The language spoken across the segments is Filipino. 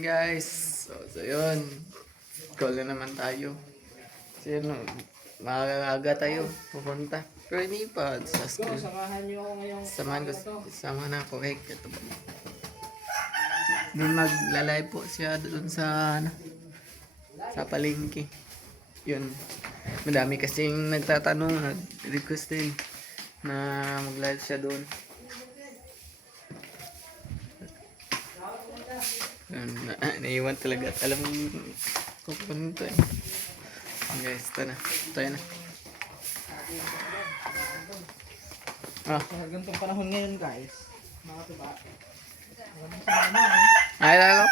morning guys. So yun. Call na naman tayo. So yun, maaga tayo pupunta. Pero hindi pa sa school. Samahan niyo ako ngayong Samahan ako kay ito ba. May maglalay po siya doon sa sa palengke. Yun. Madami kasing nagtatanong, nag-request din na mag-live siya doon. Naiwan talaga at alam ko pa nito eh. Guys, ito na. ganitong panahon ngayon guys. Mga tiba. Ay, lalo.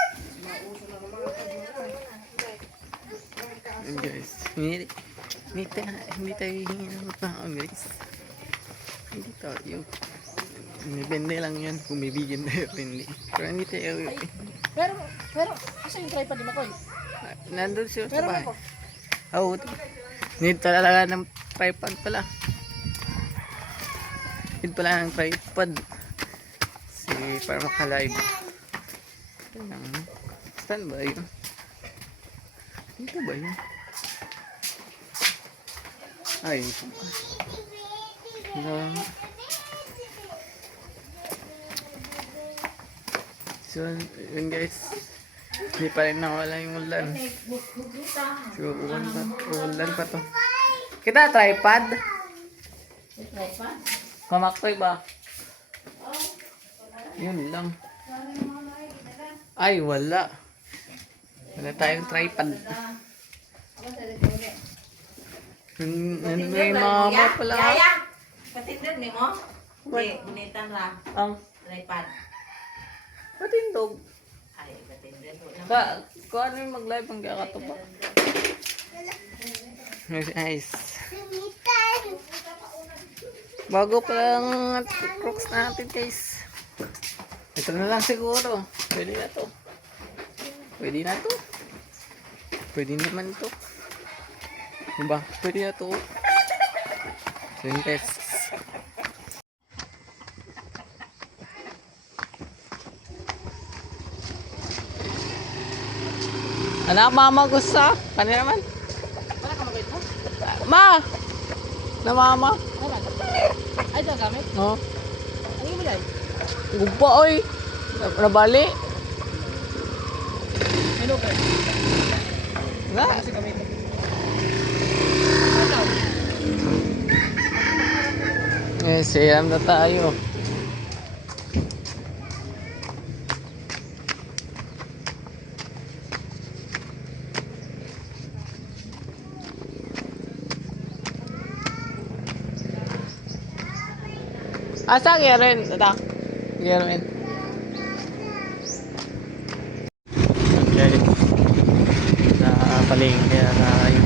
Guys, hindi tayo hihingi ng taon guys. Hindi tayo. Depende lang yan kung bibigyan tayo o hindi. Pero hindi tayo. Pero, asa yung tripod mo ko eh? Nandun siya sa Meron bahay. ako. Oo. Need talaga ng tripod pala. Need pala ng tripod. Para makalive. Saan ba yun? Dito ba yun? Ay, ito. So, yun guys. Hindi pa rin nawala yung ulan. So, ulan pa to. Kita tripod? Mamaktoy ba? Yun lang. Ay, wala. Wala tayong tripod. May mama pala. Yaya, patindog ni mo? Hindi, unitan lang. Ang Tripod. patindog. Ay, patindog. Kung ano yung mag-live ang kakato pa. Nice. Bago pa lang crooks natin guys. Ito na lang siguro. Pwede na to. Pwede na to. Pwede naman to. Diba? Pwede na to. So yun guys. Anak, mama gusto? Kanina naman? Wala ka magayot mo? Ma! Na mama? Ay, ito ang gamit? No? Ano yung bilay? Gugpa oy. Nabali. May lugar. Nga. Kasi gamit. Siram na tayo. Asa Geren? Ito. Geren. Okay. Sa palengke na tayo.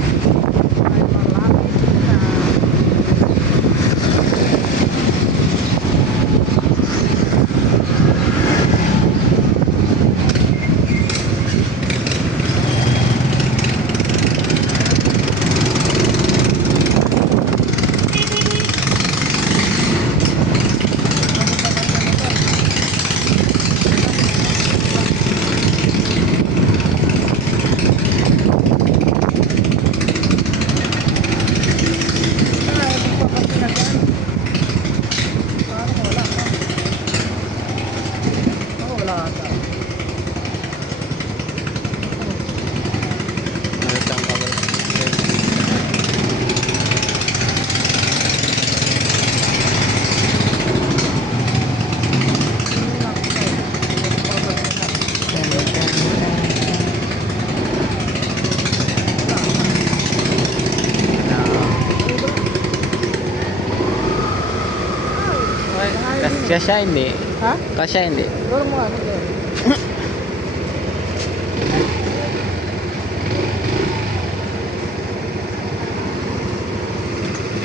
Kasya hindi. Ha? Kasya hindi. Siguro mo ano yun?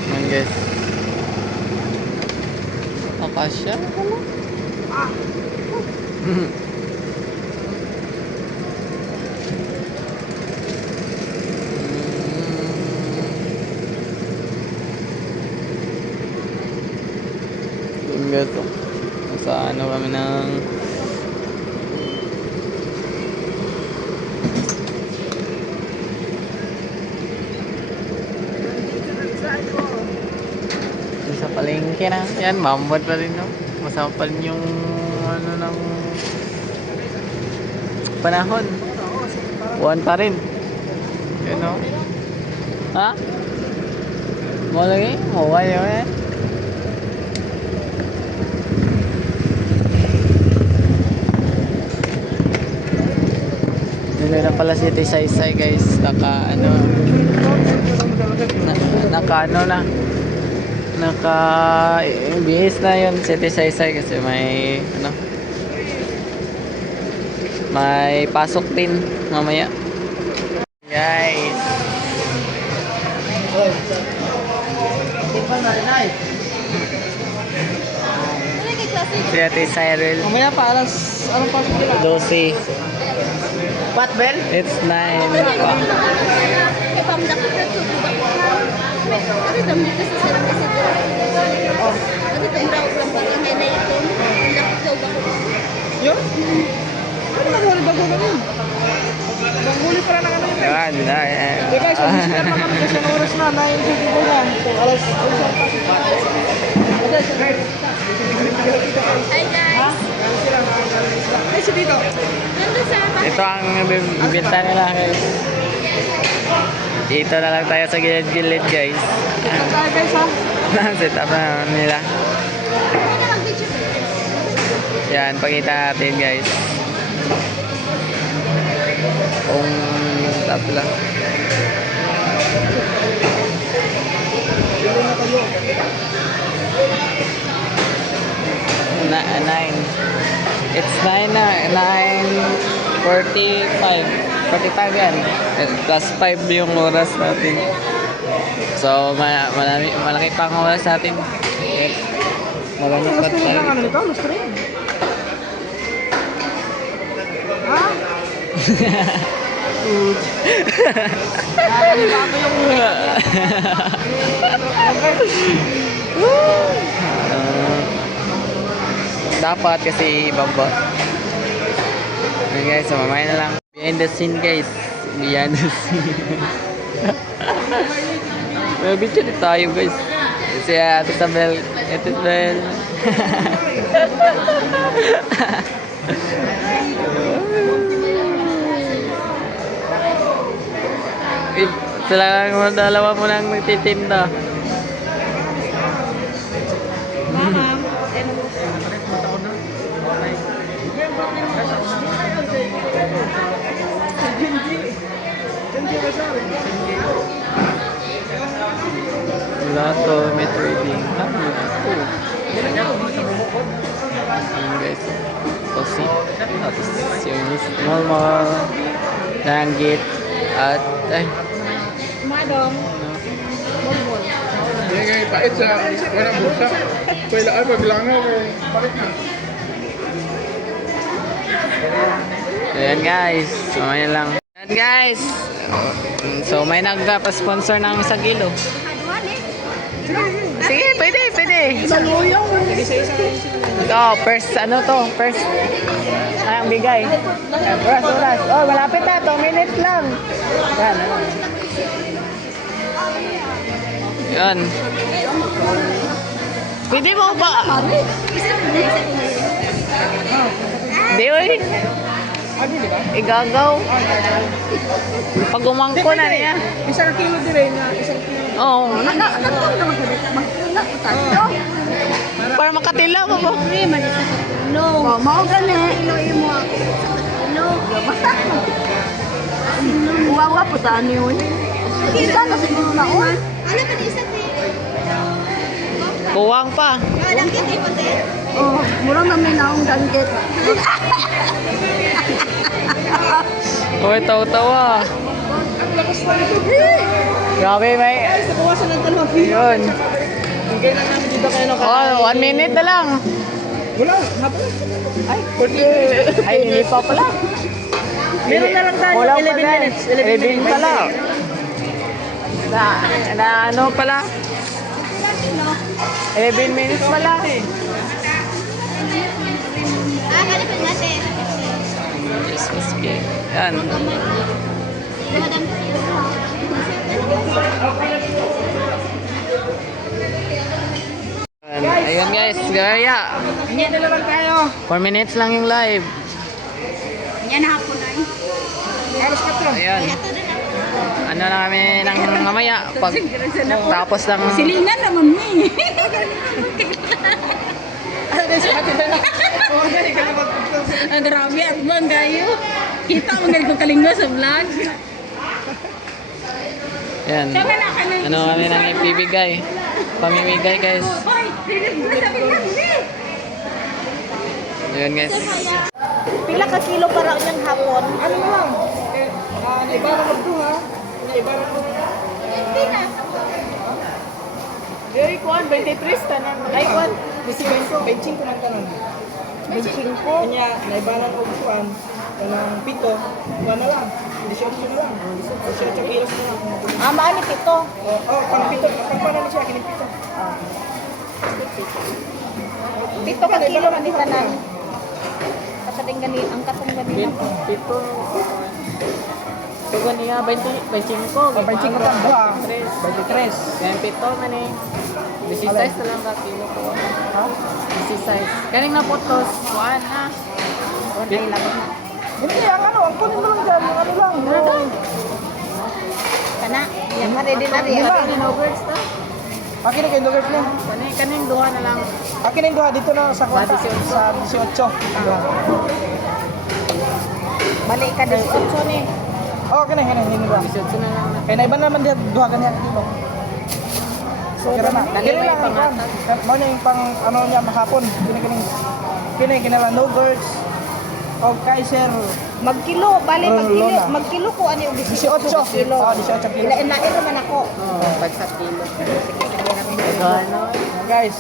Yan guys. Kasya? Ganito. Sa ano kami ng Palengke na. Yan, mambot pa rin, no? Masama pa rin yung ano ng panahon. Buwan pa rin. Yun, no? Ha? Mo lagi? Mo kayo eh? Dito na pala si Saysay guys. Naka ano naka ano na naka bihis na yun si Saysay kasi may ano may pasok din mamaya guys. Si Ate Cyril Mamaya pa, anong pasok nila? 12. What, Bel? It's 9 pa. Yun? Ano naghuli bago na yun? Naghuli pa na naman yun. Yan, yan. Okay guys, mag-share na kami kasi ang oras na, 9:54 na. So, alas. Hi guys! Ay, si Tito. Nandun sa Ito ang bibinta nila guys. Dito na lang tayo sa gilid-gilid guys. Saan tayo guys ha? Set up na nila. mag-video. Yan, pakita natin guys. Kung top lang. Nine. It's 9 na. 9:45. 45 yan. Plus 5 yung oras natin. So, malaki pa ang oras natin. Malamit pa Lustrin lang tayo. ano nito? Lustrin. Ha? Nakakalimutan ko yung Dapat kasi ibaba. Okay guys, so mamaya na lang. Behind the scene guys. Behind the scene. May video na tayo guys. Si Ate Isabel. Ate Isabel. Sila lang dalawa mo nang nagtitinda. Lato, may trading. Ayan guys. Tosi. Tapos yung small mall. Langgit. At Madam. Hindi nga ipait sa walang busa. Pwede ay maglangaw eh. Balik na. ayan guys. Mamaya lang. Ayan guys. So may nagpa-sponsor ng 1 kilo. Sige, pwede. Saluyong. Ito, first ano to? First. Ang bigay. Oras. Oh, malapit na. 2 minutes lang. Yan. Yan. Pwede mo ba? Di, oy. Igagaw. Pag umangko na niya. Isang kilo din rin na. Isang kilo. Oo. Para makatila mo po. No. Mao gani. Ilo mo ako. No. Wawa po tani yun. Isa na siguro na on. Ano ba isa ti? Kuwang pa. Lang kiti ko te. Oh, mura na may naong danggit. Uy, tawa-tawa. Grabe, may... Nabawasan ng 2 kilo. Yun. Bigay lang namin dito kayo ng Oh, 1 minute na lang. Wala. Hapon. Ay, Ay, hindi pa pala. meron na lang tayo. Kulang 11 pa minutes. 11 pala. Na ano pala? 11 minutes pala. Kalipin natin. Yes, mas okay. Yan. Madam. Yan guys, Gaya. Yan na naman tayo. 4 minutes lang yung live. Yan hapon na eh. Alas 4. Ayan. Ano na kami ng mamaya. Pag tapos lang. Silingan naman ni. Ano din si Ate Dana? Oo, dahil ka naman pagtos. Ang grabe at bang gayo. Kita mo galing ko kalinggo sa vlog. Yan. Ano kami nang ipibigay. Pamimigay guys. Hoy, sabi niya, hindi. Ayan guys. Pila ka kilo para niyang hapon? Ano na lang? Naiba na magduha. Naiba na magduha. Hindi na. Very kuan, 23 tanan. Ay kuan, 25 man tanan. 25. Kanya naibanan og kuan kanang pito, kuan na lang. 18 na lang. 18 kilos na lang. Ah, maani pito. Pang pito, pang paano na siya kining pito. Pito ka kilo man tanan. Kasading gani ang katong ganina. Pito. Tugo niya 25. 25 ka duha. 23. Kaya pito man eh. 16 na lang ka kilo ko. Ha? 16. Kaning na putos. Kuan na. Dahil labot na. Hindi, ang ano, ang kunin mo lang dyan, yung ano lang. Kana, yan pa ready na rin. Kaning yogurts na. Akin na kayo, Dogers na. Kaning duha na lang. Akin na yung duha dito na sa kwarta. Sa 18. Duha. Balik ka 18 ni. Oh, kini yung duha. 18 na lang. Kaya naiba naman diya, duha ganyan kilo. Kira na. Dali Kira may lang, pangatan. mo niya yung pang, ano niya, mahapon. Kini kinala Dogers. O Kaiser. Magkilo, bali magkilo, Lona. magkilo ko ani og 18 kilo. Oh, 18 kilo. Ilain naman ako. Oo, pagsa kilo. Ano? Guys,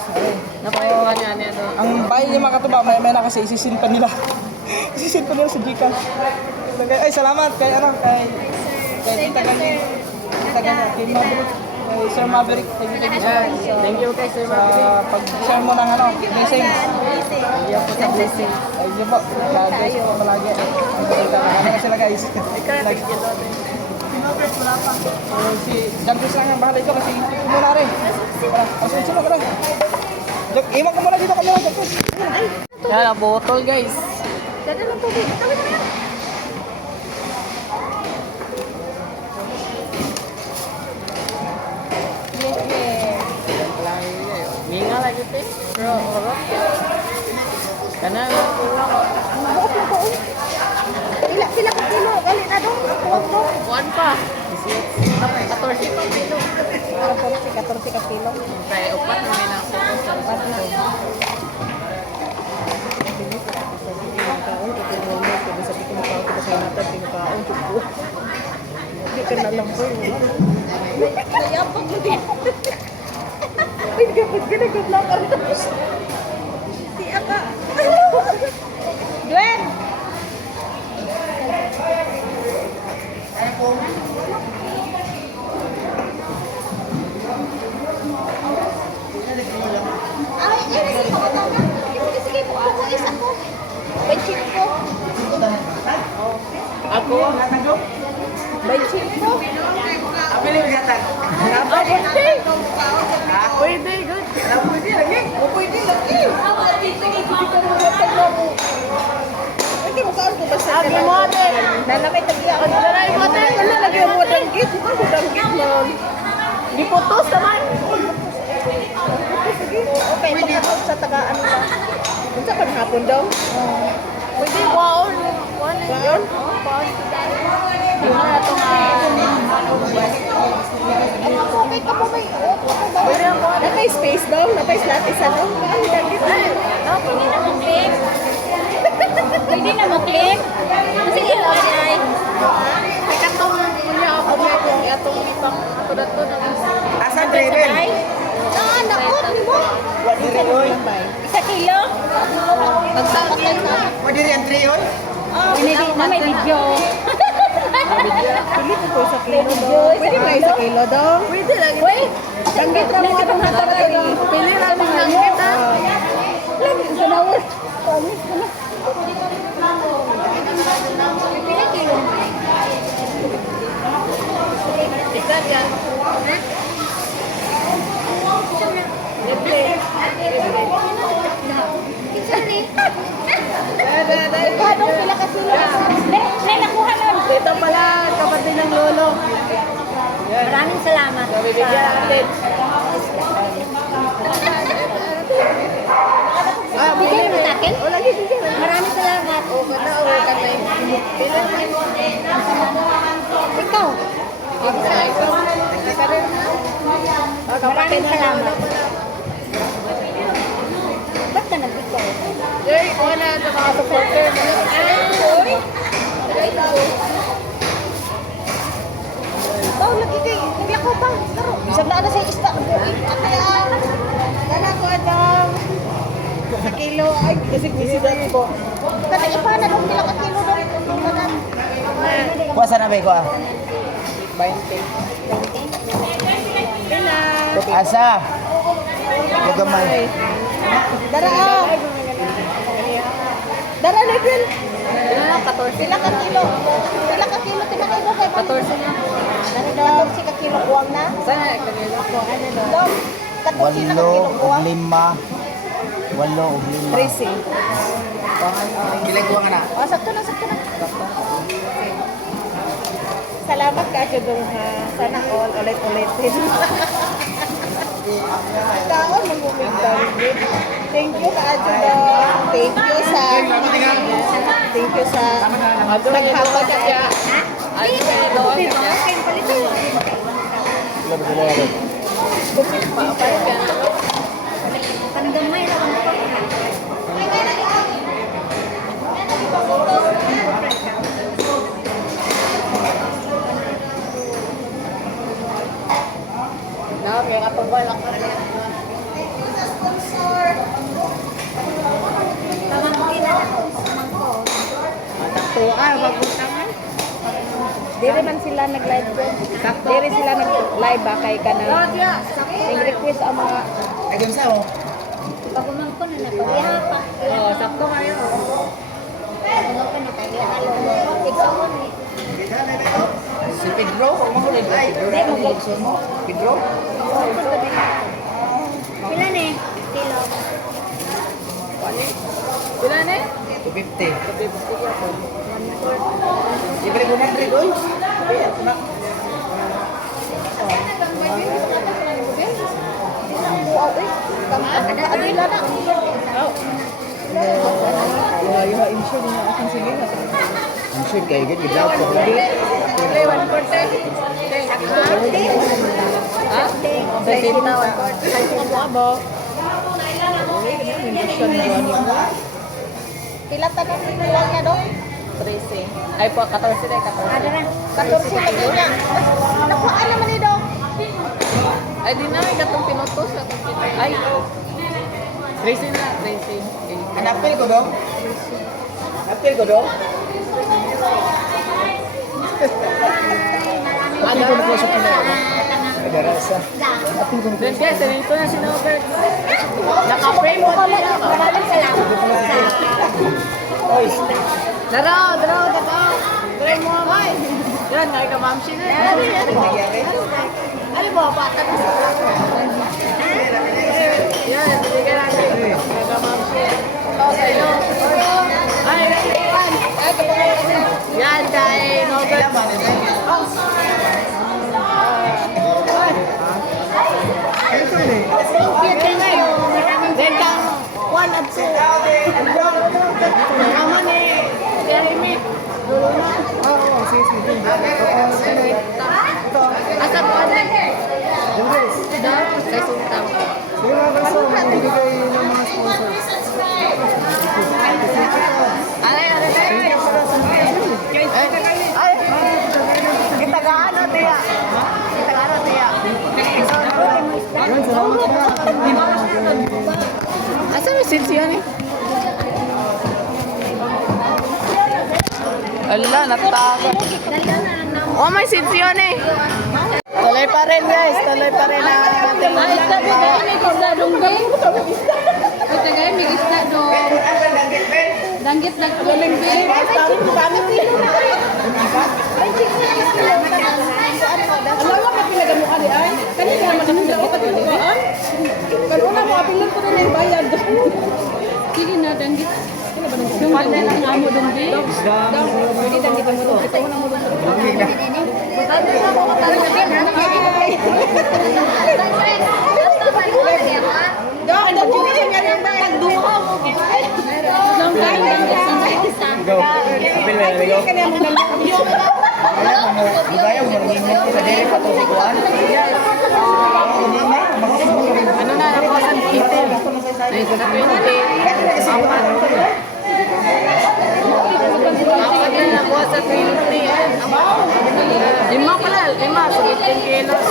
Napaiwan niya niya to. ang bahay niya mga katuba, may na kasi isisin pa nila. Isisin pa nila sa Gcash. Ay, salamat kay ano, kay Tita Gani. Tita Gani, kay Maverick. Kay Sir Maverick. Thank you guys. Sa pag-share mo ng ano, blessing. Iyan po sa blessing. Ay, yun po. God-bless po palagi. Ano ka sila guys? Si John Chris lang ang bahala ito kasi muna rin. Sunod ka lang. Iwan ko muna dito kami. John Chris. Yan, botol guys. Dada lang tubig. Tawid na yan. Minga lagi te. Bro, oro. Kana kulang. Buot na ko. Pila pila ka kilo gali na dong. Buot mo. Kuan pa. 14 pa kilo. 14 ka kilo. Kaya upat na may nasa. Pat na. Hindi ka na lang po. Mayabang mo din. Ay, gabot ka na good luck. Siya ka. Gwen! Ay, sige ko na. Sige po ako isa ko. Benching ko. Ako, Benching ko. Pili mo gatag. pwede good. Pwede lagi. Pwede lagi. Pwede mo saan ko basta. Agi mo ate. Nalamay tagiya. Ano na rin mo ate? Wala lagi mo danggit. Ano danggit man? Di putos naman. Okay, pagkakot sa tagaan ba? Unsa pa hapon daw? Pwede waon. Waon. Kaon? Di mo na ito nga. Okay ka mo may Pwede ako. Natay space daw, natay slatis ano? Ano danggit? pwede na mo clip. Pwede na mo clip. Sige, lagi ay. May katong kunya ako niya kung atong ipang ako na to. Asa driven? Ah, nakot mo. Wa diri oy. Isa kilo. Magsakay na. Wa diri ang triyon? May video. Pili ko sa kilo daw. Pwede ba isa kilo daw? Pwede lang. Wait. Danggit ra mo atong hatag kay. Pili lang ng langit ha. Ganawar. Ikan yan. Libre. lolo. Maraming salamat. Bibigyan natin. Bigyan mo sa akin? O, lagi bigyan. Maraming salamat. Ikaw. Maraming salamat. Ba't ka nag-ikaw? Yay, wala sa mga supporter. Tao lagi kay hindi ako pa. Isang daan na sa isda. Dala ko adam. Sa kilo ay kasi busy dati ko. Kada ipa na dong pila ka kilo dong. Kanan. Kuha sana ba ko ah? 20. Pila. Asa? Gagamay. Dara. Dara na bil. 14. Pila ka kilo? Pila ka kilo tika kilo kay 14 na. Dara 14 ka kilo kuwang na. Sana kanila ko ano dong. 14 na ka kilo kuwang. 5. 8 o 5. 13. Kailan kuha ka na? Oh, sakto na, sakto na. Salamat ka dong ha. Sana all ulit-ulitin. Taon mag-umigdang. Thank you ka dong. Thank you sa naghapag ka siya. Pandamay na ako. May katunggal ako. Pamangkin na ako. Tuwa, magbutangan. Dili man sila nag-live doon. Dili sila nag-live ba kay kanang. Nag-request ang mga Agam sa mo? Pagumangkon na nagpagihapa. oh, sakto kayo. Pagumangkon na pagihalo. Igsoon eh. Si Pedro? Huwag mo ulit. Ay, Pedro? Pila na eh? Kilo. Sila na 250. Libre ko 100, oy. Ang sure kayo, good. Gidaw ko. Pila tanong kuwang na dong? 13. Ay po, 14 na, 14. Ada na. 14 ka kilo. Nakuhaan naman ni dong. Ay, di na, katong pinutos. Ay. 13 na, 13. Anapil ko dong? Anapil ko dong? Anapil ko dong sa kanya. Nagarasa. Then guys, ito na si Norbert. Naka-frame mo kami. Maraming salamat. Oy, Daraw. Daraw mo amay. Yan, nai ka ma'am siya. Ano mo, bata na sa yan, bigyan natin. Nai ka ma'am siya. Okay, no. Ay, naiwan. Yan, kay Norbert. Then kang 1 at 2. Naman eh. Jeremy. Dulo na. Oo, sige. Asa ko na? Kay Suntang. Ay. Kita gaano tiya? Asa may sinsi yan eh? Ala, natago. Oh, may sinsi yan eh. Tuloy pa rin guys, tuloy pa rin ang ating mga Isda mo dahil may isda dunggi. Ay, tagay may isda dong. Danggit na kulunggi. Alam mo, kapilagam mo ka di ay? Kanina naman naman daw ka tinukaan. Kanuna mo, apilan ko rin yung bayad. Sige na, danggit. Dunggi na lang amo dunggi. Pwede danggit mo doon. Ito mo na mo doon. Ayaw mo rin mo sa dere pa to si Kuan. Ano na ako sa item? Ay, sa 20. Apat na nakuha sa 20. Lima pala, lima. So, 15 kilos.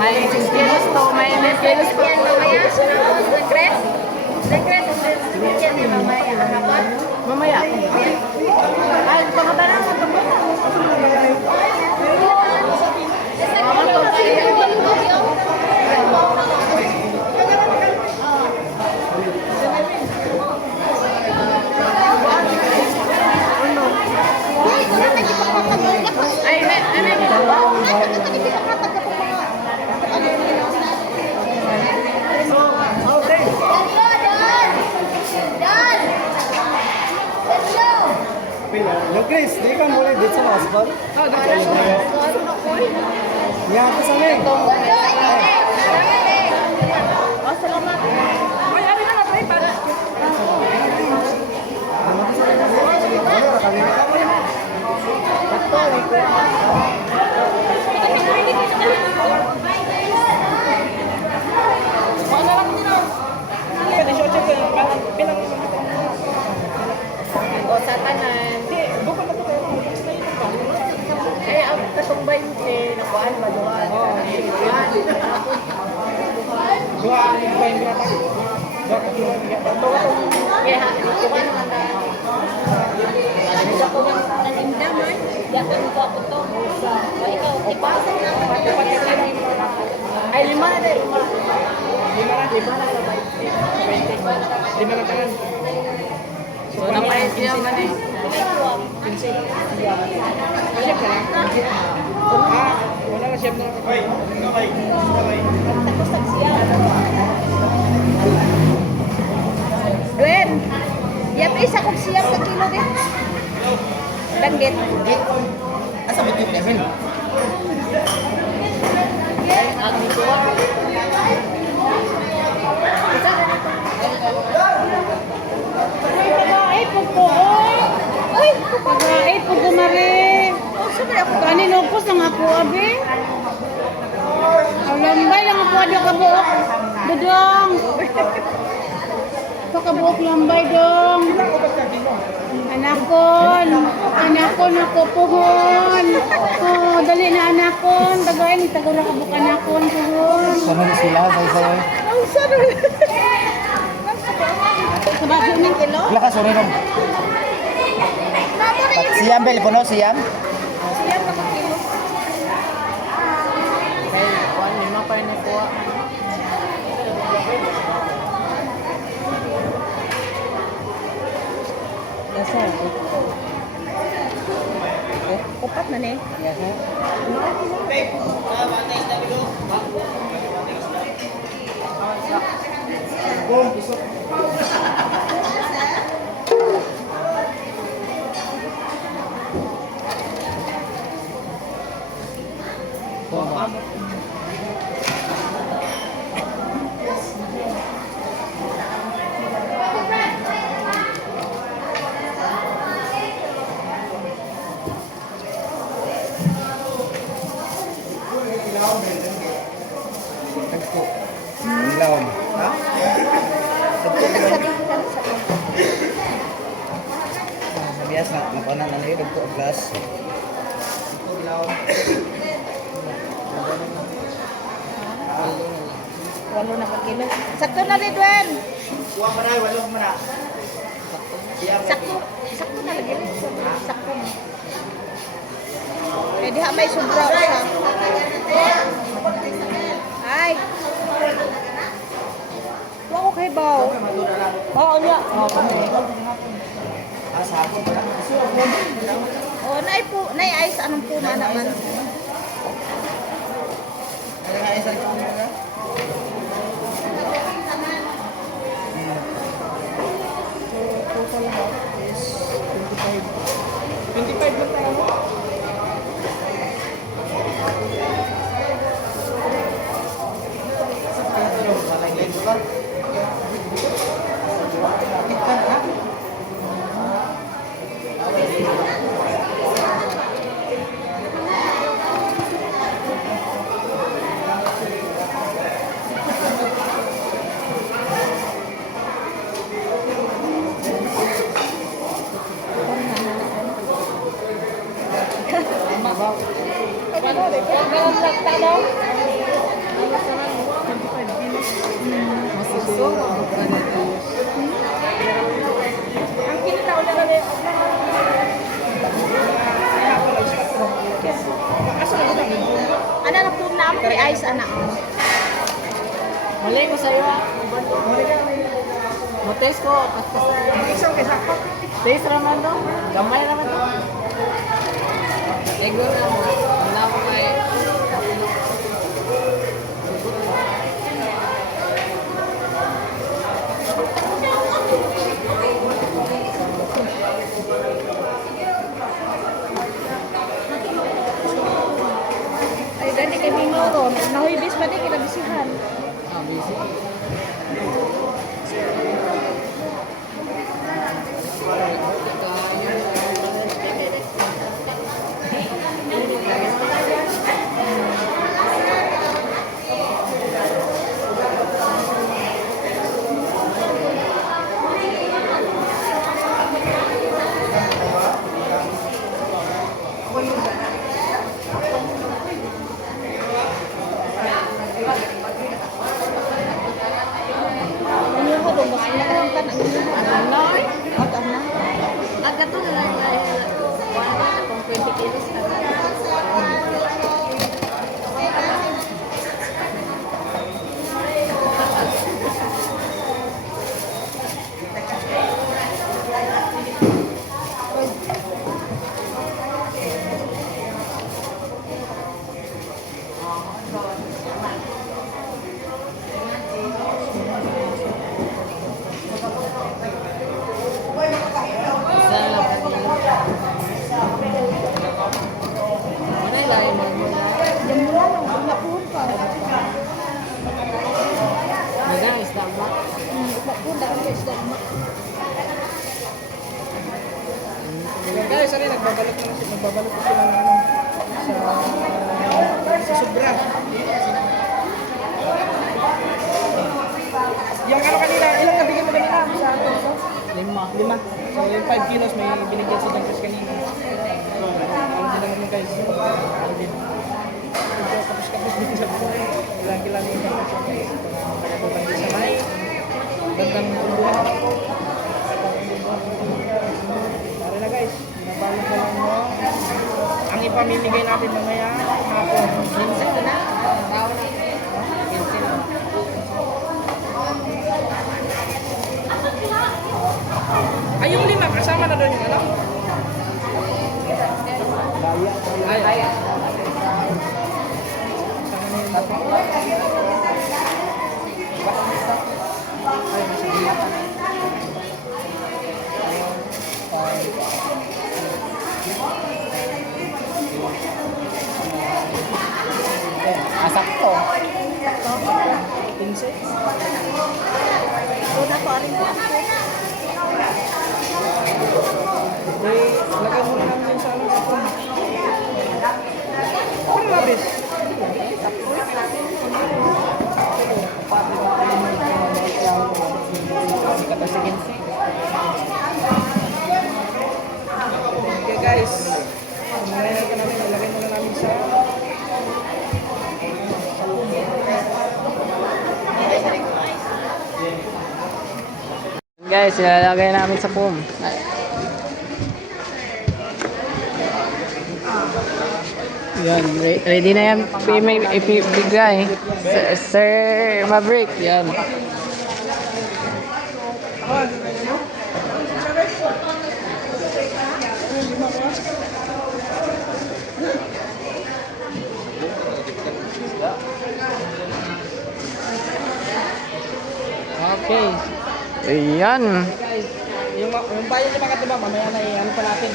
May 6 kilos to, may 9 kilos pa. Mamaya. Ay, pangatanan mo. Lo Chris, di kan boleh dito sa asbal. Ya, ito sa may. O sa tanan. Eh, ang katong 20, nakuhaan maduhan. Dua ang main berapa? Dua kilo. Kaya, itukan naman na. Ay, lima na din. Lima na sa 20. Lima na tangan. So, napahit siya man eh. Wala na chef na. Gwen, yap isa kong siyam sa kilo din. Danggit. Asa mo tip level? Pagkain po ko. Uy, pagkain po ko mare. Kanino ko sa nga po, abe? Ang lambay lang ako adyo kabuok. Dudong. Pakabuok lambay dong. Anakon ako puhon. Oh, dali na anakon. Tagay ni tagara kabuk anakon puhon. Sunod sila sa isa. Ang sarap. Sabado ng kilo? Wala ka sorry rom. Siyam bel puno siyam. Siyam na kilo. Ay, kuhan, lima pa rin nakuha. Upat na ni. Laon. Ha? Biasa makanan na lang ko glass. Walo na ka kilo. Sakto na rin, Dwen. Kuha pa na, walo pa na. Sakto. Sakto na lagi. Sakto na. Eh, diha may sobra sa. Ay. Wa ko kay baw. Oo, nya. Oh, nay po, nay ay sa anong puna naman. Total lahat is 25. 25 lang tayo. Ang kinita ko na kanya. Ano na po na kay ice anak. Malay ko sa'yo ah. Mo-taste ko. Isang kay sakto. Taste naman to. Gamay naman to. Ego na mo. Wala ko kay... Ay gani kay Mingoro. Nahuibis pa di kinabisihan. Ah, busy. Ano ko dong mas nakang kan ang noy. At ana. Agad to na lang wala kung 20 kilos na. Isa lang kanino. Ano lang mo muna? Yan mo lang ang napun pa. Magang isda mo. Napun da ang isda mo. Guys, ano nagbabalot na sila. Nagbabalot na sila ng ano. Sa sobra. Yung ano kanina, ilang nabigyan mo kanina sa atin? So? 5. So yung 5 kilos may binigyan sa Dangkos kanina. Ano din naman yung guys? Ano din? Kapos-kapos din sa buhay. Ilang kila din yung Dangkos guys. Pagkakutang din sa may. Gandang buhay. Tara na guys. Nabalot na lang mo. Ang ipamimigay natin mamaya hapon. Minsan na. Tao na. Minsan na. Ay, yung 5, kasama na doon yung ano? Ay. Asakto. Insect. Una ko aring ko. Lagay mo na lang din sa ano sa phone. Ano mabis? Okay guys. Ilagay na namin, ilagay muna namin sa Guys, ilalagay namin sa foam. Yan, ready na yan. Ipibigay. Sir Maverick, yan. Okay. Ayan. Guys, yung bayad yung mga diba, mamaya na ano pa natin.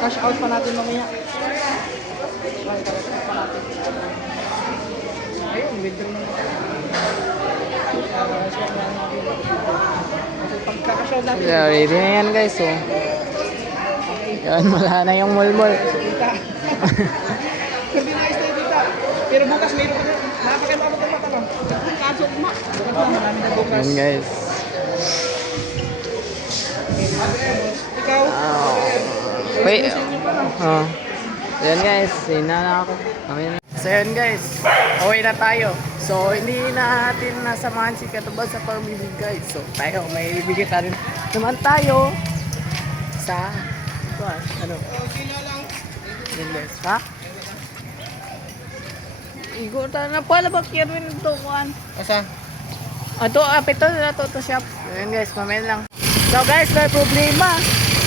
Cash out pa natin mamaya. Ayun, withdraw na. Pagka-cash out natin. Yeah, ready na yan guys. So. Yan, wala na yung mulmul. Dita. Sabi na guys tayo dita. Pero bukas mayroon ka na. Napakailangan ko mata lang. Kasok ma. Bukas na marami na bukas. Yan guys. Ikaw? Wait. Yan guys, sina na ako. So yan guys, uwi na tayo. So, hindi natin nasamahan si Katuba sa pamimigay. So, tayo, may ibigay pa rin naman tayo sa, ano? English, ha? Igor na pala ba Kirwin ito, kuhan? Asa? Ito, ito na to shop. Ayan guys, mamaya lang. So guys, may problema.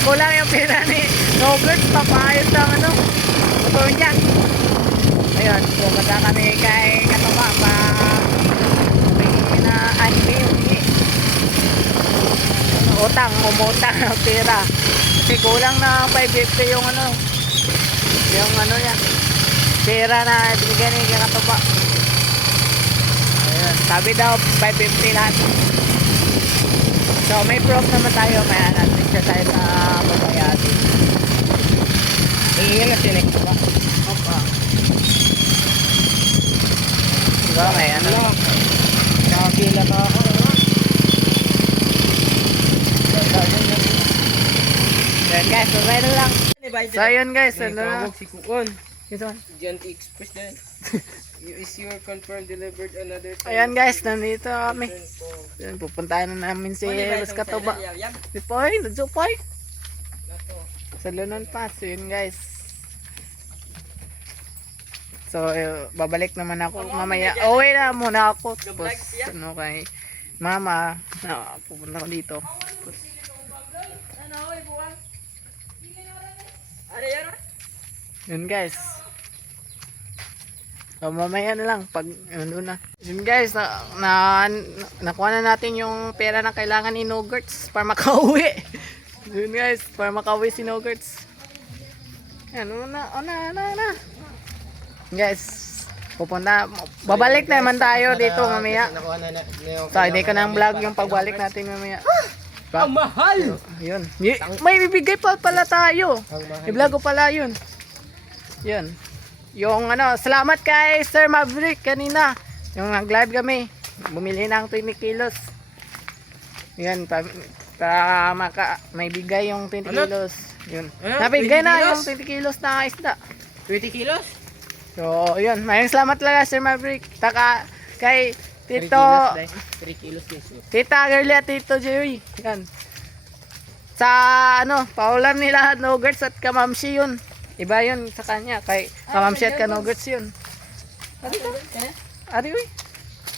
Kulang yung pera ni Robert. Papayos ng ano, motor niya. Ayun, pumunta kami kay Katuba pa may na anime. Utang, umutang ng pera. Kasi kulang na 550 yung ano niya. Pera na binigyan ni Katuba. Ayun, sabi daw 550 lahat. So may proof naman tayo, may natin siya tayo sa babayati. Iyan na sinek ba? Opa. Diba may ano? Nakapila ka ako. Yan guys, mamaya na lang. So yun guys, ano na? Si Kuon. Ito. Gianti Express din. Is your confirmed delivered another Ayan guys, nandito kami. Yan, pupuntahan na namin si Los Katuba. Si Poy, nagsupoy. Sa Lunon Pass, yun guys. So, babalik naman ako mamaya. Uwi na muna ako. Tapos, ano kay Mama, pupunta ko dito. Tapos, yun guys. So, mamaya na lang pag ano na. Yun guys, nakuha na natin yung pera na kailangan ni Nogerts para makauwi. Yun guys, para makauwi si Nogerts. Yan, na. Guys, babalik naman tayo dito mamaya. So, hindi ko na ang vlog yung pagbalik natin mamaya. Ang mahal! Yun. May bibigay pa pala tayo. I-vlog ko pala yun. Yun. Yung ano, salamat kay Sir Maverick kanina. Yung nag-live kami. Bumili ng 20 kilos. Yan, para may bigay yung 20 kilos. Yun. Nabigay 20 na kilos? yung 20 kilos na isda. 20 kilos? So, yun. Maraming salamat talaga Sir Maverick. Taka kay Tito, 3 kilos guys. Tita Girlie at Tito Jerry. Yan. Sa ano, paulan nila Nogerts at Kamamsi yun. Iba yun sa kanya. Kay Kamamsi at Kanogerts yun. Ari ka? Ari uy.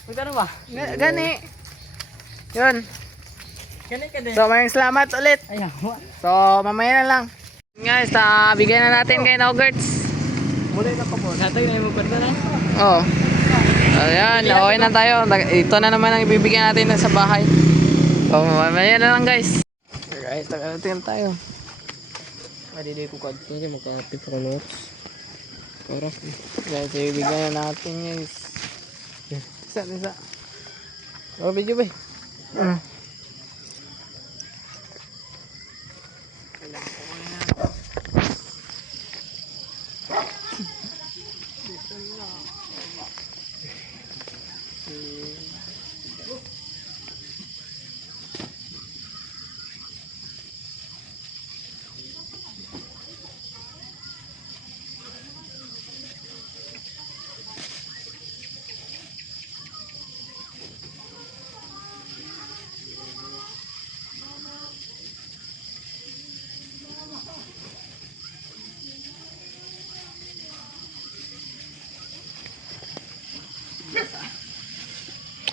Magkano ba? Gani. Yun. Gani ka din. So maraming salamat ulit. Ayaw. So mamaya na lang. Guys, bigyan na natin kay Nogerts. Muli na pa po. Natay na yung magkwenta na. Oh. Ayan, okay na tayo. Ito na naman ang ibibigyan natin sa bahay. So mamaya na lang guys. Guys, tagalatin tayo. Adiday ko kad. Hindi magka-tip ko notes. Oras. Guys, ibibigyan na natin guys. Isa. Oh, video ba?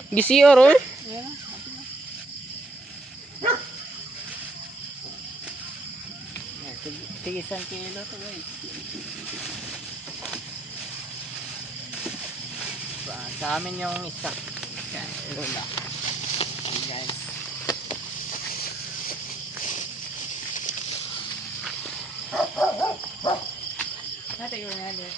Gisiyo ro. Tigisan kilo to guys. Sa amin yung isa. Yan, lola. Guys. Natin yung natin.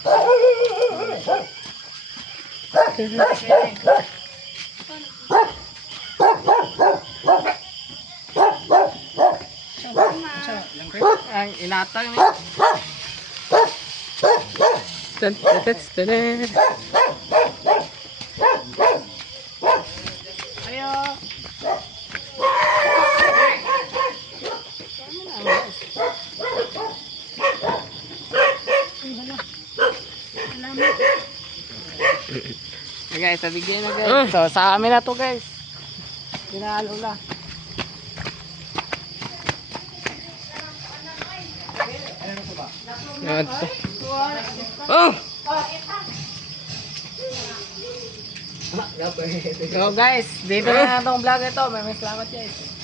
Ang inatang ni. Ayo. guys, nabigyan na guys. So, sa amin na to guys. Pinalo na. Yan to. Oh! So guys, dito na itong vlog ito. May salamat guys.